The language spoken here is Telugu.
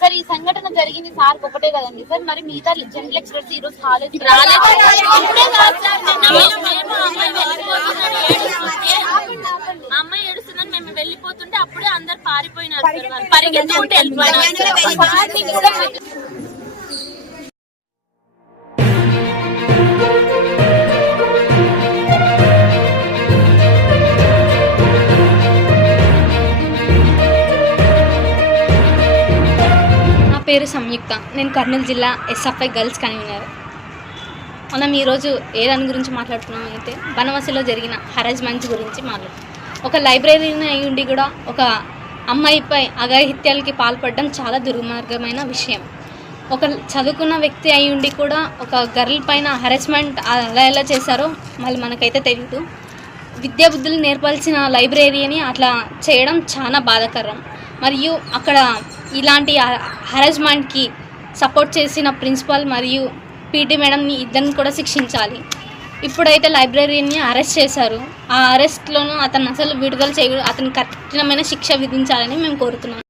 సార్ ఈ సంఘటన జరిగింది సార్ ఒకటే కదండి సార్. మరి మిగతా జనరల్ లెక్చరర్స్ ఈ రోజు కాలేజ్ అమ్మాయి ఏడుస్తుందని మేము వెళ్ళిపోతుంటే అప్పుడే అందరు పారిపోయినారు. పరిగెత్తుకుంటూ వెళ్ళిపోయినారు. పేరు సంయుక్త. నేను కర్నూలు జిల్లా ఎస్ఎఫ్ఐ గర్ల్స్ కన్వీనర్ మనం ఈరోజు ఏ దాని గురించి మాట్లాడుతున్నాం అయితే బనవాసిలో జరిగిన హరాజ్మెంట్స్ గురించి మాట్లాడుతున్నాం ఒక లైబ్రరీని అయి ఉండి కూడా ఒక అమ్మాయిపై అగాహిత్యాలకి పాల్పడడం చాలా దుర్మార్గమైన విషయం. ఒక చదువుకున్న వ్యక్తి అయి ఉండి కూడా ఒక గర్ల్ పైన హరాస్మెంట్ అలా ఎలా చేశారో మళ్ళీ మనకైతే తెలియదు విద్యాబుద్ధులు నేర్పాల్సిన లైబ్రరీని అట్లా చేయడం చాలా బాధాకరం. మరియు అక్కడ ఇలాంటి హరాజ్మెంట్కి సపోర్ట్ చేసిన ప్రిన్సిపల్ మరియు పీటీ మేడంని ఇద్దరిని కూడా శిక్షించాలి. ఇప్పుడైతే లైబ్రరీని అరెస్ట్ చేశారు. ఆ అరెస్ట్లోనూ అతను అసలు విడుదల చేయ అతను కఠినమైన శిక్ష విధించాలని మేము కోరుతున్నాం.